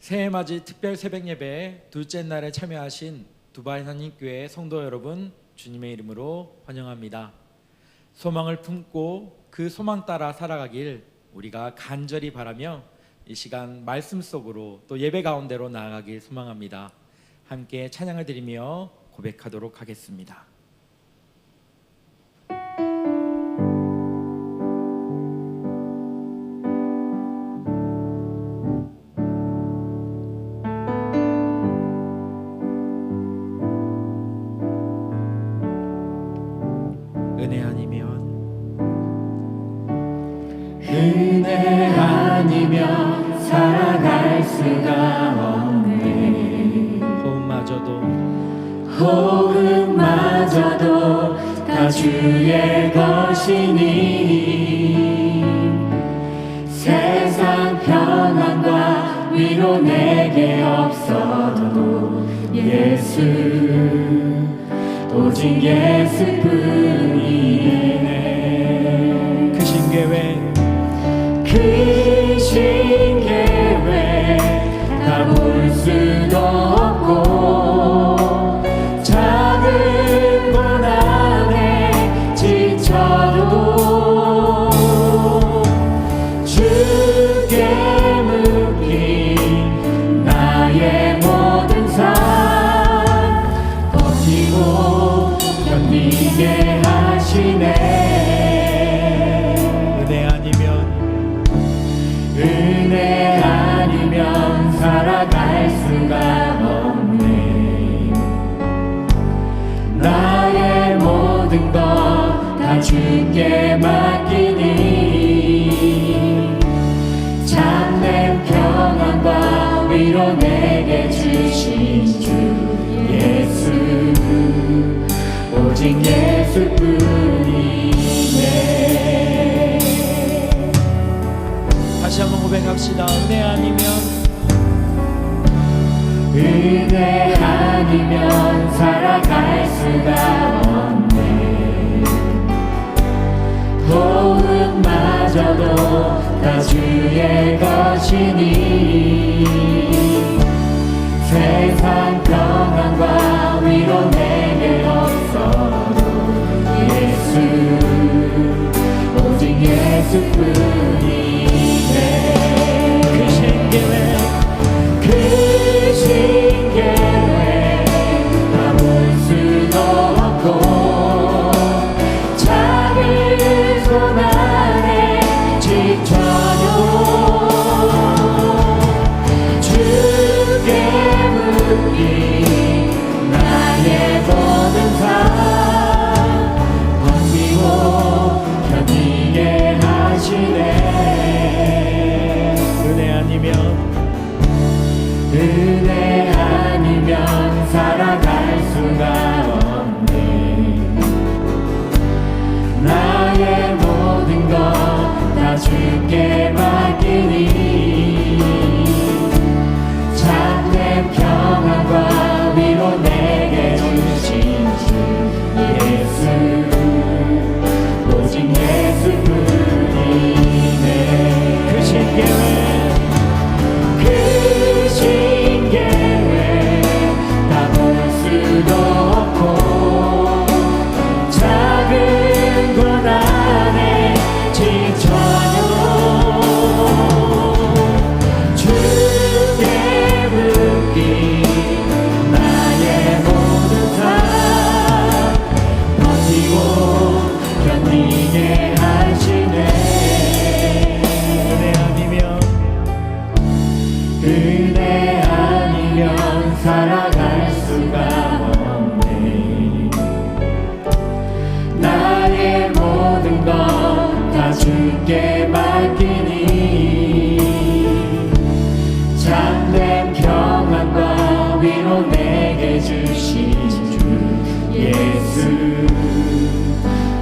새해맞이 특별 새벽예배 둘째 날에 참여하신 두바이 한인교회 성도 여러분, 주님의 이름으로 환영합니다. 소망을 품고 그 소망 따라 살아가길 우리가 간절히 바라며 이 시간 말씀 속으로 또 예배 가운데로 나아가길 소망합니다. 함께 찬양을 드리며 고백하도록 하겠습니다. 은혜 아니면 살아갈 수가 없네. 호흡마저도 다 주의 것이니 세상 평안과 위로 내게 없어도 예수, 오직 예수뿐이네. 크신 계획 다 볼 수도 없고 작은 고난에 지쳐도 주께 묶인 나의 모든 삶 버티고 견디게 하시네. 은혜 아니면 살아갈 수가 없네. 나의 모든 것 다 주께 맡기니 참된 평안과 위로 내게 주신 주 예수, 오직 예수뿐이네. 다시 한번 고백합시다. 은혜 아니면 살아갈 수가 없네. 호흡마저도 다 주의 것이니 세상 평안과 위로 내게 없어도 예수, 오직 예수뿐이네. 크신 계획 다 볼 수도 없고 작은 고난에 지쳐도 주께 묶인 나의 모든 삶 버티고 견디게 하시네. 은혜 아니면 살아갈 수가 없네. 나의 모든 것 다 주께 맡기니 참된 평안과 위로 내게 주신 주 예수, 오직 예수뿐이네. 크신 계획 다 볼 수도 없고 작은 고난에 지쳐도 주께 묶인 나의 모든 삶 버티고 견디게 하시네. 은혜 아니면 살아갈 수가 없네. 나의 모든 것 다 주께 맡기니 참된 평안과 위로 내게 주신 주 예수,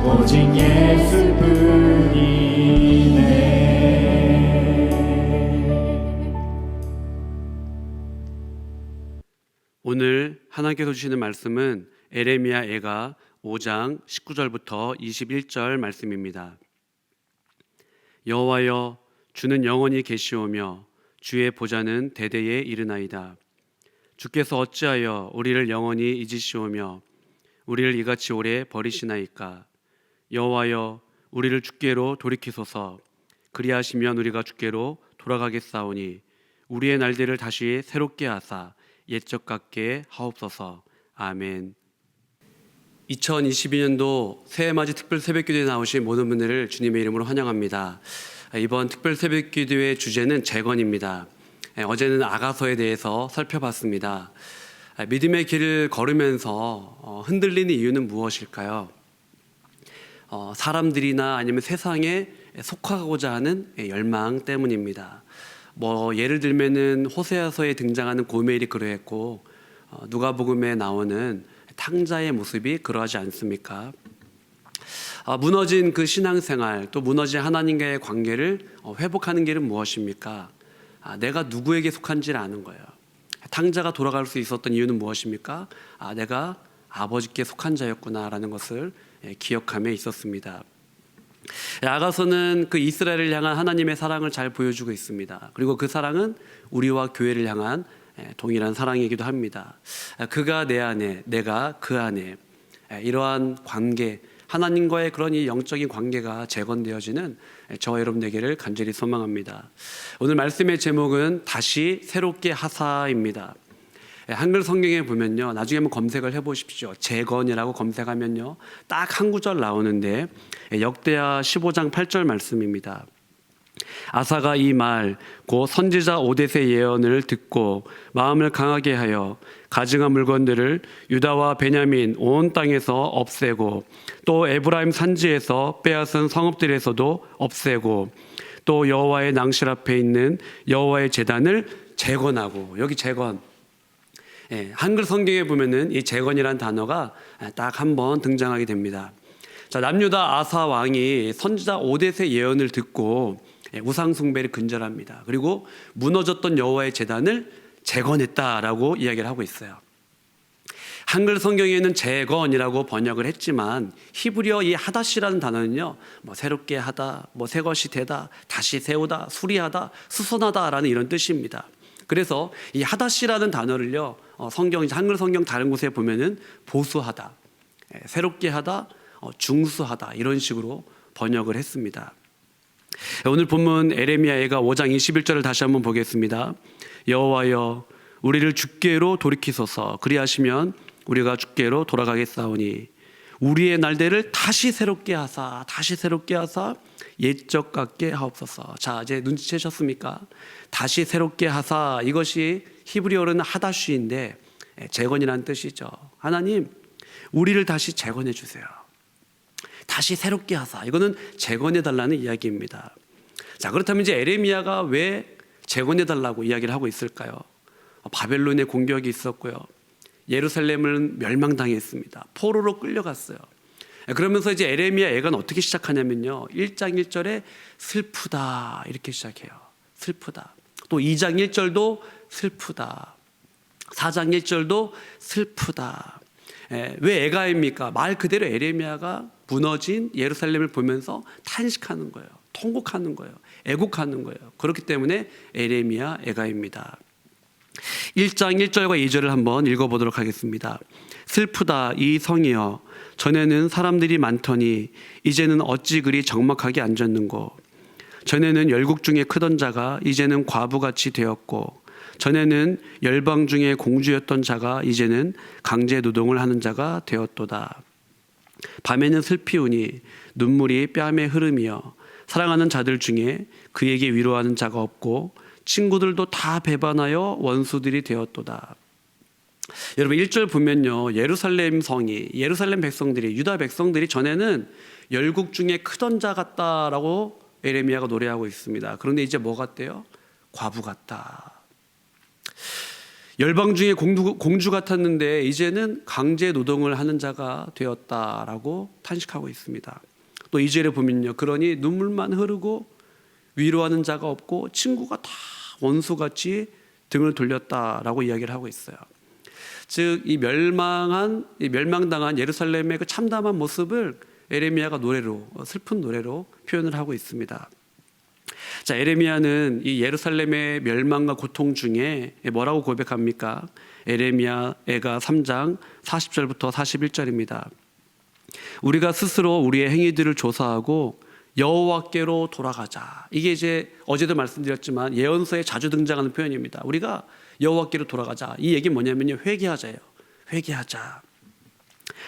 오직 예수뿐이네. 오늘 하나님께서 주시는 말씀은 에레미야 애가 5장 19절부터 21절 말씀입니다. 여호와여, 주는 영원히 계시오며 주의 보좌는 대대에 이르나이다. 주께서 어찌하여 우리를 영원히 잊으시오며 우리를 이같이 오래 버리시나이까. 여호와여, 우리를 주께로 돌이키소서. 그리하시면 우리가 주께로 돌아가겠사오니 우리의 날들을 다시 새롭게 하사 옛적 같게 하옵소서. 아멘. 2022년도 새해맞이 특별 새벽기도에 나오신 모든 분들을 주님의 이름으로 환영합니다. 이번 특별 새벽기도의 주제는 재건입니다. 어제는 아가서에 대해서 살펴봤습니다. 믿음의 길을 걸으면서 흔들리는 이유는 무엇일까요? 사람들이나 아니면 세상에 속하고자 하는 열망 때문입니다. 예를 들면은 호세아서에 등장하는 고멜이 그러했고 누가복음에 나오는 탕자의 모습이 그러하지 않습니까? 무너진 그 신앙생활, 또 무너진 하나님과의 관계를 회복하는 길은 무엇입니까? 내가 누구에게 속한지를 아는 거예요. 탕자가 돌아갈 수 있었던 이유는 무엇입니까? 내가 아버지께 속한 자였구나라는 것을 기억함에 있었습니다. 아가서는 그 이스라엘을 향한 하나님의 사랑을 잘 보여주고 있습니다. 그리고 그 사랑은 우리와 교회를 향한 동일한 사랑이기도 합니다. 그가 내 안에, 내가 그 안에, 이러한 관계, 하나님과의 그런 이 영적인 관계가 재건되어지는 저와 여러분에게를 간절히 소망합니다. 오늘 말씀의 제목은 다시 새롭게 하사입니다. 한글 성경에 보면요, 나중에 한번 검색을 해보십시오. 재건이라고 검색하면요, 딱 한 구절 나오는데 역대하 15장 8절 말씀입니다. 아사가 이 말 곧 선지자 오뎃의 예언을 듣고 마음을 강하게 하여 가증한 물건들을 유다와 베냐민 온 땅에서 없애고 또 에브라임 산지에서 빼앗은 성읍들에서도 없애고 또 여호와의 낭실 앞에 있는 여호와의 제단을 재건하고, 여기 재건, 한글 성경에 보면은 이 재건이라는 단어가 딱 한 번 등장하게 됩니다. 자, 남유다 아사 왕이 선지자 오뎃의 예언을 듣고 우상 숭배를 근절합니다. 그리고 무너졌던 여호와의 제단을 재건했다라고 이야기를 하고 있어요. 한글 성경에는 재건이라고 번역을 했지만 히브리어 이 하다시라는 단어는요, 새롭게 하다, 새 것이 되다, 다시 세우다, 수리하다, 수선하다라는 이런 뜻입니다. 그래서 이 하다시라는 단어를요, 한글 성경 다른 곳에 보면은 보수하다, 새롭게 하다, 중수하다 이런 식으로 번역을 했습니다. 오늘 본문 에레미야 애가 5장 21절을 다시 한번 보겠습니다. 여호와여, 우리를 주께로 돌이키소서. 그리하시면 우리가 주께로 돌아가겠사오니 우리의 날들을 다시 새롭게 하사, 다시 새롭게 하사 옛적 같게 하옵소서. 자, 이제 눈치채셨습니까? 다시 새롭게 하사, 이것이 히브리어로는 하다쉬인데 재건이라는 뜻이죠. 하나님, 우리를 다시 재건해 주세요. 다시 새롭게 하사, 이거는 재건해 달라는 이야기입니다. 자, 그렇다면 이제 에레미야가 왜 재건해 달라고 이야기를 하고 있을까요? 바벨론의 공격이 있었고요, 예루살렘은 멸망당했습니다. 포로로 끌려갔어요. 그러면서 이제 에레미야 애가 어떻게 시작하냐면요, 1장 1절에 슬프다 이렇게 시작해요. 슬프다. 또 2장 1절도 슬프다. 4장 1절도 슬프다. 왜 애가입니까? 말 그대로 에레미야가 무너진 예루살렘을 보면서 탄식하는 거예요. 통곡하는 거예요. 애곡하는 거예요. 그렇기 때문에 에레미야 애가입니다. 1장 1절과 2절을 한번 읽어보도록 하겠습니다. 슬프다 이 성이여, 전에는 사람들이 많더니 이제는 어찌 그리 적막하게 앉았는고. 전에는 열국 중에 크던 자가 이제는 과부같이 되었고, 전에는 열방 중에 공주였던 자가 이제는 강제 노동을 하는 자가 되었도다. 밤에는 슬피우니 눈물이 뺨에 흐름이여, 사랑하는 자들 중에 그에게 위로하는 자가 없고 친구들도 다 배반하여 원수들이 되었도다. 여러분 1절 보면요, 예루살렘 성이, 예루살렘 백성들이, 유다 백성들이 전에는 열국 중에 크던 자 같다라고 에레미야가 노래하고 있습니다. 그런데 이제 뭐 같대요? 과부 같다. 열방 중에 공주 같았는데 이제는 강제 노동을 하는 자가 되었다라고 탄식하고 있습니다. 또 2절에 보면요, 그러니 눈물만 흐르고 위로하는 자가 없고 친구가 다 원수같이 등을 돌렸다라고 이야기를 하고 있어요. 즉 이 멸망당한 예루살렘의 그 참담한 모습을 에레미야가 노래로, 슬픈 노래로 표현을 하고 있습니다. 자, 에레미야는 이 예루살렘의 멸망과 고통 중에 뭐라고 고백합니까? 에레미야가 3장 40절부터 41절입니다. 우리가 스스로 우리의 행위들을 조사하고 여호와께로 돌아가자. 이게 이제 어제도 말씀드렸지만 예언서에 자주 등장하는 표현입니다. 우리가 여호와께로 돌아가자. 이 얘기는 뭐냐면요, 회개하자예요. 회개하자.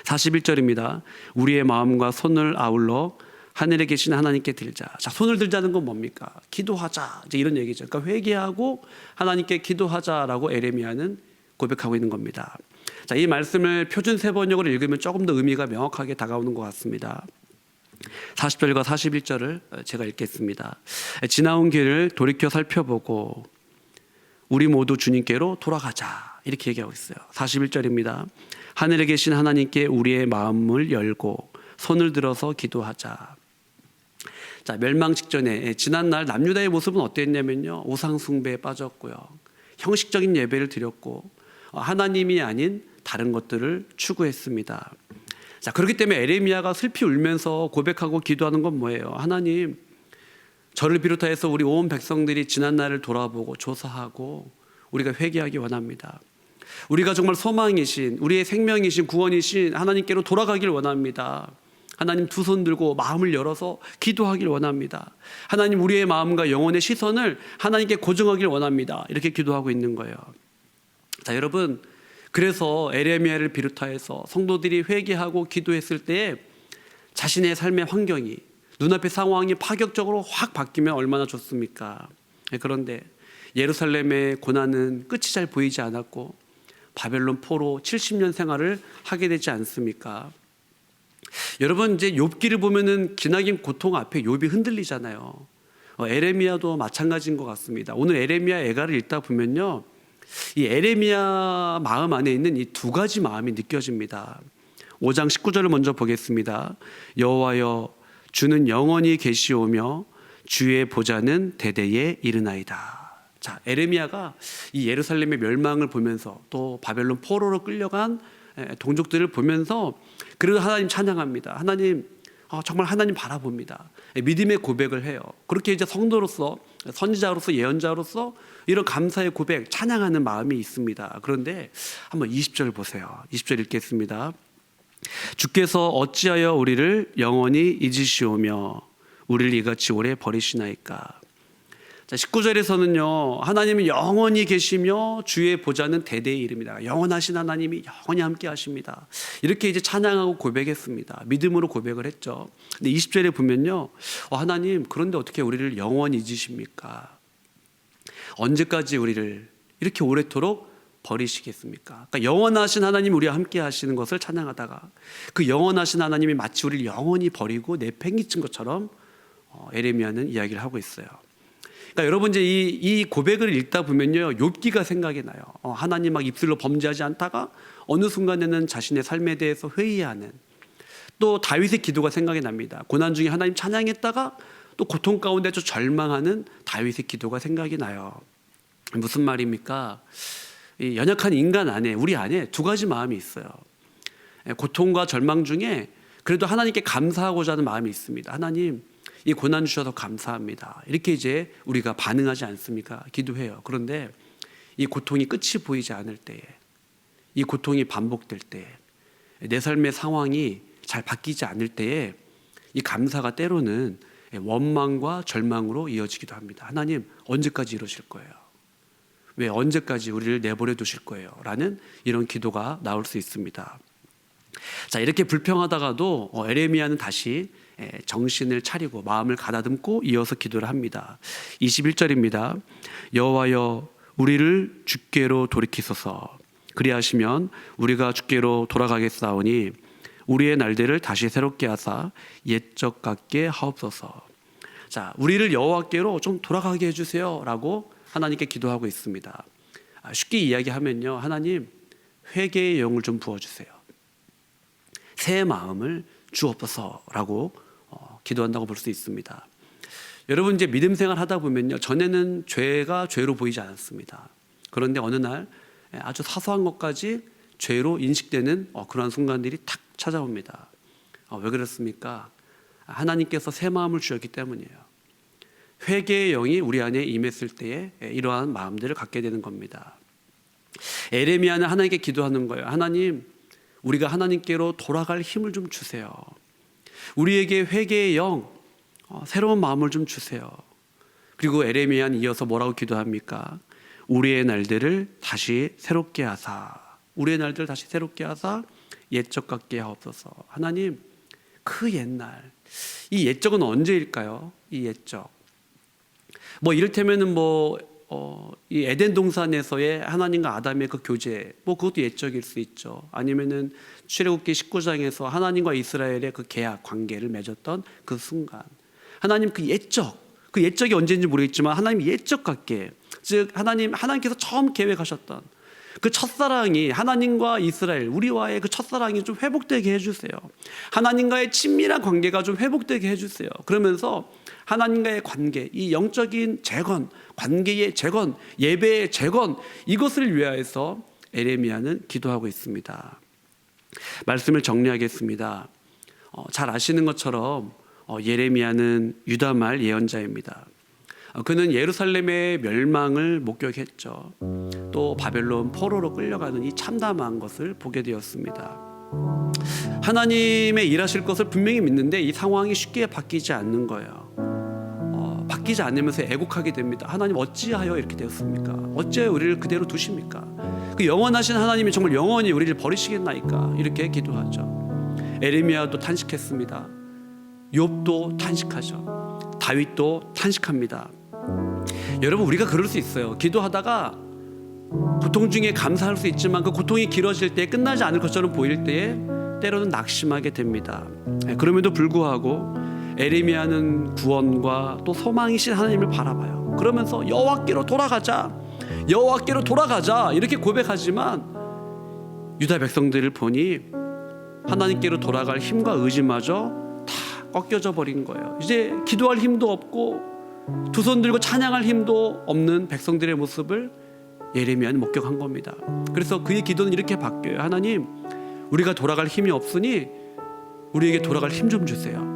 41절입니다. 우리의 마음과 손을 아울러 하늘에 계신 하나님께 들자. 자, 손을 들자는 건 뭡니까? 기도하자. 이제 이런 얘기죠. 그러니까 회개하고 하나님께 기도하자라고 에레미야는 고백하고 있는 겁니다. 자, 이 말씀을 표준 세번역으로 읽으면 조금 더 의미가 명확하게 다가오는 것 같습니다. 40절과 41절을 제가 읽겠습니다. 지나온 길을 돌이켜 살펴보고 우리 모두 주님께로 돌아가자. 이렇게 얘기하고 있어요. 41절입니다. 하늘에 계신 하나님께 우리의 마음을 열고 손을 들어서 기도하자. 자, 멸망 직전에 지난날 남유다의 모습은 어땠냐면요, 우상 숭배에 빠졌고요, 형식적인 예배를 드렸고 하나님이 아닌 다른 것들을 추구했습니다. 자, 그렇기 때문에 에레미야가 슬피 울면서 고백하고 기도하는 건 뭐예요? 하나님, 저를 비롯해서 우리 온 백성들이 지난날을 돌아보고 조사하고 우리가 회개하기 원합니다. 우리가 정말 소망이신, 우리의 생명이신, 구원이신 하나님께로 돌아가길 원합니다. 하나님, 두 손 들고 마음을 열어서 기도하길 원합니다. 하나님, 우리의 마음과 영혼의 시선을 하나님께 고정하길 원합니다. 이렇게 기도하고 있는 거예요. 자, 여러분, 그래서 에레미야를 비롯하여서 성도들이 회개하고 기도했을 때 자신의 삶의 환경이, 눈앞의 상황이 파격적으로 확 바뀌면 얼마나 좋습니까? 그런데 예루살렘의 고난은 끝이 잘 보이지 않았고 바벨론 포로 70년 생활을 하게 되지 않습니까? 여러분, 이제 욥기를 보면은 기나긴 고통 앞에 욥이 흔들리잖아요. 에레미야도 마찬가지인 것 같습니다. 오늘 에레미야 애가를 읽다 보면요, 이 에레미야 마음 안에 있는 이 두 가지 마음이 느껴집니다. 5장 19절을 먼저 보겠습니다. 여호와여, 주는 영원히 계시오며 주의 보좌는 대대에 이르나이다. 자, 에레미야가 이 예루살렘의 멸망을 보면서 또 바벨론 포로로 끌려간 동족들을 보면서 그래도 하나님 찬양합니다. 하나님, 정말 하나님 바라봅니다. 믿음의 고백을 해요. 그렇게 이제 성도로서, 선지자로서, 예언자로서 이런 감사의 고백, 찬양하는 마음이 있습니다. 그런데 한번 20절 보세요. 20절 읽겠습니다. 주께서 어찌하여 우리를 영원히 잊으시오며 우리를 이같이 오래 버리시나이까. 자, 19절에서는요, 하나님은 영원히 계시며 주의 보좌는 대대에 이릅니다. 영원하신 하나님이 영원히 함께 하십니다. 이렇게 이제 찬양하고 고백했습니다. 믿음으로 고백을 했죠. 근데 20절에 보면요, 하나님, 그런데 어떻게 우리를 영원히 잊으십니까? 언제까지 우리를 이렇게 오래도록 버리시겠습니까? 그러니까 영원하신 하나님이 우리와 함께 하시는 것을 찬양하다가 그 영원하신 하나님이 마치 우리를 영원히 버리고 내팽개친 것처럼 에레미야는 이야기를 하고 있어요. 그러니까 여러분, 이제 이 고백을 읽다 보면요, 욥기가 생각이 나요. 하나님 막 입술로 범죄하지 않다가 어느 순간에는 자신의 삶에 대해서 회의하는, 또 다윗의 기도가 생각이 납니다. 고난 중에 하나님 찬양했다가 또 고통 가운데 좀 절망하는 다윗의 기도가 생각이 나요. 무슨 말입니까? 이 연약한 인간 안에, 우리 안에 두 가지 마음이 있어요. 고통과 절망 중에 그래도 하나님께 감사하고자 하는 마음이 있습니다. 하나님, 이 고난 주셔서 감사합니다. 이렇게 이제 우리가 반응하지 않습니까? 기도해요. 그런데 이 고통이 끝이 보이지 않을 때에, 이 고통이 반복될 때에, 내 삶의 상황이 잘 바뀌지 않을 때에 이 감사가 때로는 원망과 절망으로 이어지기도 합니다. 하나님, 언제까지 이러실 거예요? 왜 언제까지 우리를 내버려 두실 거예요? 라는 이런 기도가 나올 수 있습니다. 자, 이렇게 불평하다가도 에레미야는 다시 정신을 차리고 마음을 가다듬고 이어서 기도를 합니다. 21절입니다. 여호와여, 우리를 주께로 돌이키소서. 그리하시면 우리가 주께로 돌아가겠사오니 우리의 날들을 다시 새롭게 하사 옛적 같게 하옵소서. 자, 우리를 여호와께로 좀 돌아가게 해주세요 라고 하나님께 기도하고 있습니다. 쉽게 이야기하면요, 하나님, 회개의 영을 좀 부어주세요. 새 마음을 주옵소서라고 기도한다고 볼 수 있습니다. 여러분, 이제 믿음 생활 하다 보면요, 전에는 죄가 죄로 보이지 않았습니다. 그런데 어느 날 아주 사소한 것까지 죄로 인식되는 그러한 순간들이 탁 찾아옵니다. 왜 그렇습니까? 하나님께서 새 마음을 주셨기 때문이에요. 회개의 영이 우리 안에 임했을 때에 이러한 마음들을 갖게 되는 겁니다. 에레미야는 하나님께 기도하는 거예요. 하나님, 우리가 하나님께로 돌아갈 힘을 좀 주세요. 우리에게 회개의 영, 새로운 마음을 좀 주세요. 그리고 에레미야는 이어서 뭐라고 기도합니까? 우리의 날들을 다시 새롭게 하사, 우리의 날들을 다시 새롭게 하사 옛적 같게 하옵소서. 하나님, 그 옛날, 이 옛적은 언제일까요? 이 옛적, 뭐 이를테면은 이 에덴 동산에서의 하나님과 아담의 그 교제, 그것도 옛적일 수 있죠. 아니면은 출애굽기 19장에서 하나님과 이스라엘의 그 계약 관계를 맺었던 그 순간, 하나님 그 옛적이 언제인지 모르겠지만 하나님 옛적 같게, 즉 하나님께서 처음 계획하셨던 그 첫사랑이, 하나님과 이스라엘, 우리와의 그 첫사랑이 좀 회복되게 해주세요. 하나님과의 친밀한 관계가 좀 회복되게 해주세요. 그러면서 하나님과의 관계, 이 영적인 재건, 관계의 재건, 예배의 재건, 이것을 위하여서 에레미야는 기도하고 있습니다. 말씀을 정리하겠습니다. 잘 아시는 것처럼 예레미야는 유다말 예언자입니다. 그는 예루살렘의 멸망을 목격했죠. 또 바벨론 포로로 끌려가는 이 참담한 것을 보게 되었습니다. 하나님의 일하실 것을 분명히 믿는데 이 상황이 쉽게 바뀌지 않는 거예요. 바뀌지 않으면서 애곡하게 됩니다. 하나님, 어찌하여 이렇게 되었습니까? 어찌하여 우리를 그대로 두십니까? 그 영원하신 하나님이 정말 영원히 우리를 버리시겠나이까? 이렇게 기도하죠. 에레미야도 탄식했습니다. 욥도 탄식하죠. 다윗도 탄식합니다. 여러분, 우리가 그럴 수 있어요. 기도하다가 고통 중에 감사할 수 있지만 그 고통이 길어질 때, 끝나지 않을 것처럼 보일 때에 때로는 낙심하게 됩니다. 그럼에도 불구하고 에레미야는 구원과 또 소망이신 하나님을 바라봐요. 그러면서 여호와께로 돌아가자, 여호와께로 돌아가자 이렇게 고백하지만 유다 백성들을 보니 하나님께로 돌아갈 힘과 의지마저 다 꺾여져 버린 거예요. 이제 기도할 힘도 없고 두 손 들고 찬양할 힘도 없는 백성들의 모습을 예레미야는 목격한 겁니다. 그래서 그의 기도는 이렇게 바뀌어요. 하나님, 우리가 돌아갈 힘이 없으니 우리에게 돌아갈 힘 좀 주세요.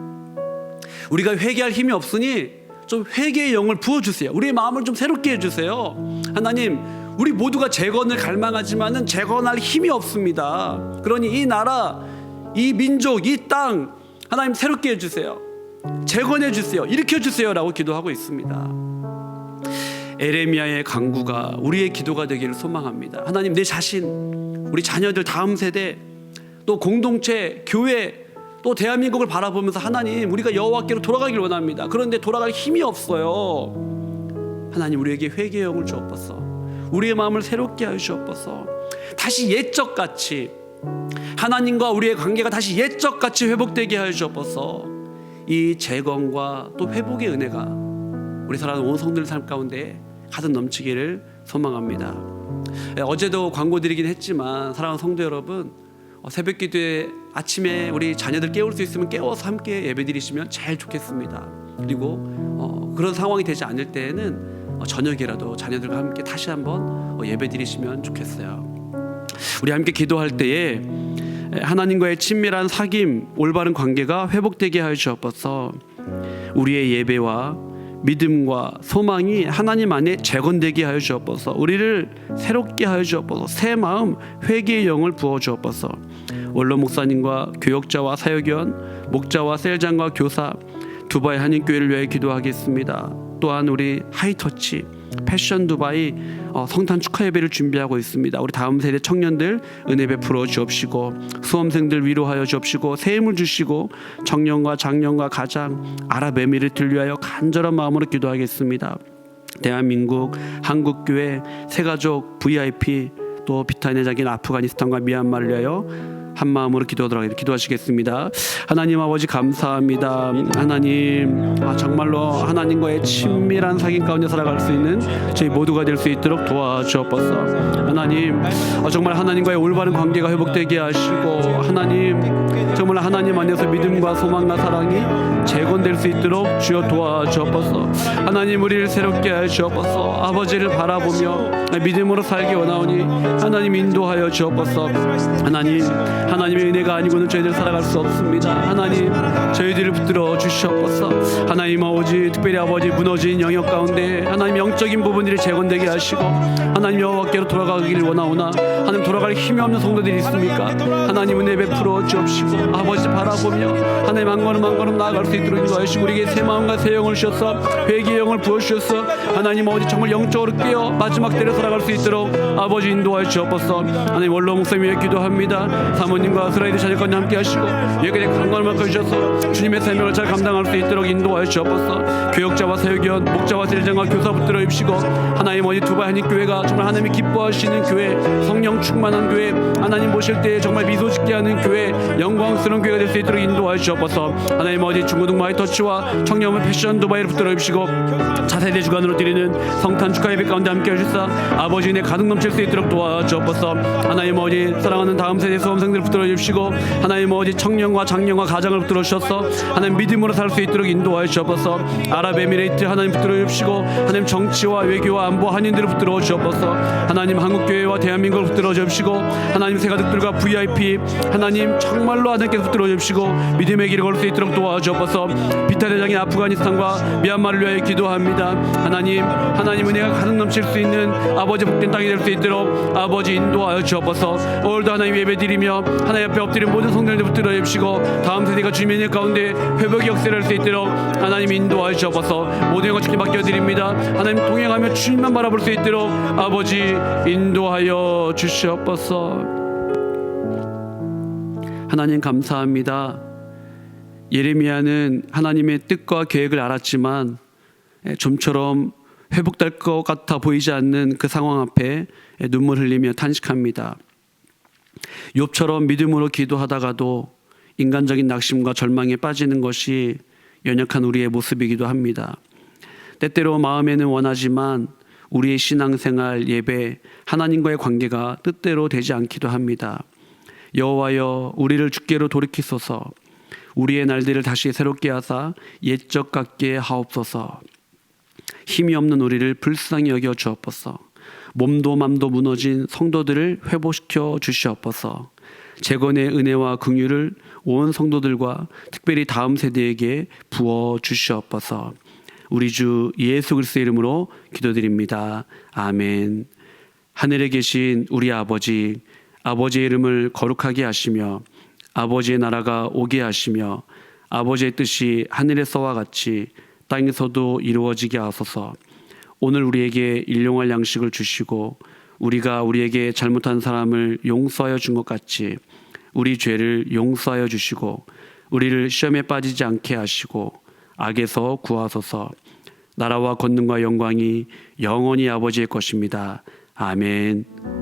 우리가 회개할 힘이 없으니 좀 회개의 영을 부어주세요. 우리의 마음을 좀 새롭게 해주세요. 하나님, 우리 모두가 재건을 갈망하지만은 재건할 힘이 없습니다. 그러니 이 나라, 이 민족, 이 땅 하나님 새롭게 해주세요. 재건해 주세요. 일으켜 주세요라고 기도하고 있습니다. 에레미야의 간구가 우리의 기도가 되기를 소망합니다. 하나님, 내 자신, 우리 자녀들, 다음 세대, 또 공동체, 교회, 또 대한민국을 바라보면서 하나님, 우리가 여호와께로 돌아가길 원합니다. 그런데 돌아갈 힘이 없어요. 하나님, 우리에게 회개의 영을 주옵소서. 우리의 마음을 새롭게 하여 주옵소서. 다시 옛적같이 하나님과 우리의 관계가 다시 옛적같이 회복되게 하여 주옵소서. 이 재건과 또 회복의 은혜가 우리 사랑하는 온 성도들 삶 가운데 가득 넘치기를 소망합니다. 어제도 광고 드리긴 했지만 사랑하는 성도 여러분, 새벽 기도에 아침에 우리 자녀들 깨울 수 있으면 깨워서 함께 예배 드리시면 제일 좋겠습니다. 그리고 그런 상황이 되지 않을 때에는 저녁이라도 자녀들과 함께 다시 한번 예배 드리시면 좋겠어요. 우리 함께 기도할 때에 하나님과의 친밀한 사귐, 올바른 관계가 회복되게 하여 주옵소서. 우리의 예배와 믿음과 소망이 하나님 안에 재건되게 하여 주옵소서. 우리를 새롭게 하여 주옵소서. 새 마음, 회개의 영을 부어 주옵소서. 원로 목사님과 교역자와 사역위원, 목자와 셀장과 교사, 두바이 한인교회를 위해 기도하겠습니다. 또한 우리 하이터치, 패션 두바이 성탄 축하 예배를 준비하고 있습니다. 우리 다음 세대 청년들 은혜 베풀어 주옵시고, 수험생들 위로하여 주옵시고, 새 힘을 주시고, 청년과 장년과 가장, 아랍에미리트를 위하여 간절한 마음으로 기도하겠습니다. 대한민국, 한국교회, 새가족, VIP, 또 비타니아 자긴 아프가니스탄과 미얀마를 위하여 한 마음으로 기도하시겠습니다. 하나님 아버지, 감사합니다. 하나님, 정말로 하나님과의 친밀한 사귐 가운데 살아갈 수 있는 저희 모두가 될 수 있도록 도와주옵소서. 하나님, 정말 하나님과의 올바른 관계가 회복되게 하시고, 하나님, 정말 하나님 안에서 믿음과 소망과 사랑이 재건될 수 있도록 주여 도와주옵소서. 하나님, 우리를 새롭게 하여 주옵소서. 아버지를 바라보며 믿음으로 살기 원하오니 하나님 인도하여 주옵소서. 하나님, 하나님의 은혜가 아니고는 저희들 살아갈 수 없습니다. 하나님 저희들을 붙들어 주시옵소서. 하나님 아버지, 특별히 아버지 무너진 영역 가운데 하나님 영적인 부분들이 재건되게 하시고 하나님 여호와께로 돌아가기를 원하오나 하나님 돌아갈 힘이 없는 성도들이 있습니까? 하나님 은혜 베풀어 주옵시고 아버지 바라보며 하나님 한 걸음 나아갈 수 있도록 인도하시고 우리에게 새 마음과 새 영을 주셔서 회개의 영을 부어주셔서 하나님 아버지 정말 영적으로 깨어 마지막 때를 살아갈 수 있도록 아버지 인도하여 주옵소서. 하나님 원로 목사님 위해 기도합니다. 사모님과 스라이드 자녀까지 함께 하시고 여기에 강건을 주셔서 주님의 사명을 잘 감당할 수 있도록 인도하여 주옵소서. 교역자와 사역위원, 목자와 제자장과 교사 붙들어 입시고 하나님 어디 두바이 한인교회가 정말 하나님이 기뻐하시는 교회, 성령 충만한 교회, 하나님 보실 때 정말 미소 짓게 하는 교회, 영광스러운 교회가 될 수 있도록 인도하여 주옵소서. 하나님 어디 중고등 마이터치와 청년부 패션 두바이를 붙들어 입시고 차세대 주관으로 드리는 성탄 축하 예배 가운데 함께 하시사 아버지 은혜 가득 넘칠 수 있도록 도와주옵소서. 하나님 어디 사랑하는 다음 세대 수험생들을 붙들어 주시고 하나님 어디 청년과 장년과 가장을 붙들어 주셔서 하나님 믿음으로 살 수 있도록 인도하여 주옵소서. 아랍에미레이트 하나님 붙들어 주시고 하나님 정치와 외교와 안보 한인들을 붙들어 주옵소서. 하나님 한국교회와 대한민국을 붙들어 주시고 하나님 새가족들과 VIP 하나님 정말로 하나님께서 붙들어 주시고 믿음의 길을 걸 수 있도록 도와주옵소서. 비타대장인 아프가니스탄과 미얀마를 위하여 기도합니다. 하나님 은혜가 가득 넘칠 수 있는 아버지 복된 땅이 될 수 있도록 아버지 인도하여 주옵소서. 오늘도 하나님 예배드리며 하나님 앞에 엎드린 모든 성도들을 붙들어 주시고 다음 세대가 주님의 일 가운데 회복의 역사를 할 수 있도록 하나님 인도하여 주옵소서. 모든 영광 주님 맡겨드립니다. 하나님 동행하며 주님만 바라볼 수 있도록 아버지 인도하여 주시옵소서. 하나님 감사합니다. 예레미야는 하나님의 뜻과 계획을 알았지만 좀처럼 회복될 것 같아 보이지 않는 그 상황 앞에 눈물 흘리며 탄식합니다. 욥처럼 믿음으로 기도하다가도 인간적인 낙심과 절망에 빠지는 것이 연약한 우리의 모습이기도 합니다. 때때로 마음에는 원하지만 우리의 신앙생활, 예배, 하나님과의 관계가 뜻대로 되지 않기도 합니다. 여호와여 우리를 주께로 돌이키소서. 우리의 날들을 다시 새롭게 하사 옛적 같게 하옵소서. 힘이 없는 우리를 불쌍히 여겨 주옵소서. 몸도 맘도 무너진 성도들을 회복시켜 주시옵소서. 재건의 은혜와 긍휼을 온 성도들과 특별히 다음 세대에게 부어 주시옵소서. 우리 주 예수 그리스도의 이름으로 기도드립니다. 아멘. 하늘에 계신 우리 아버지, 아버지의 이름을 거룩하게 하시며 아버지의 나라가 오게 하시며 아버지의 뜻이 하늘에서와 같이 땅에서도 이루어지게 하소서. 오늘 우리에게 일용할 양식을 주시고 우리가 우리에게 잘못한 사람을 용서하여 준 것 같이 우리 죄를 용서하여 주시고 우리를 시험에 빠지지 않게 하시고 악에서 구하소서. 나라와 권능과 영광이 영원히 아버지의 것입니다. 아멘.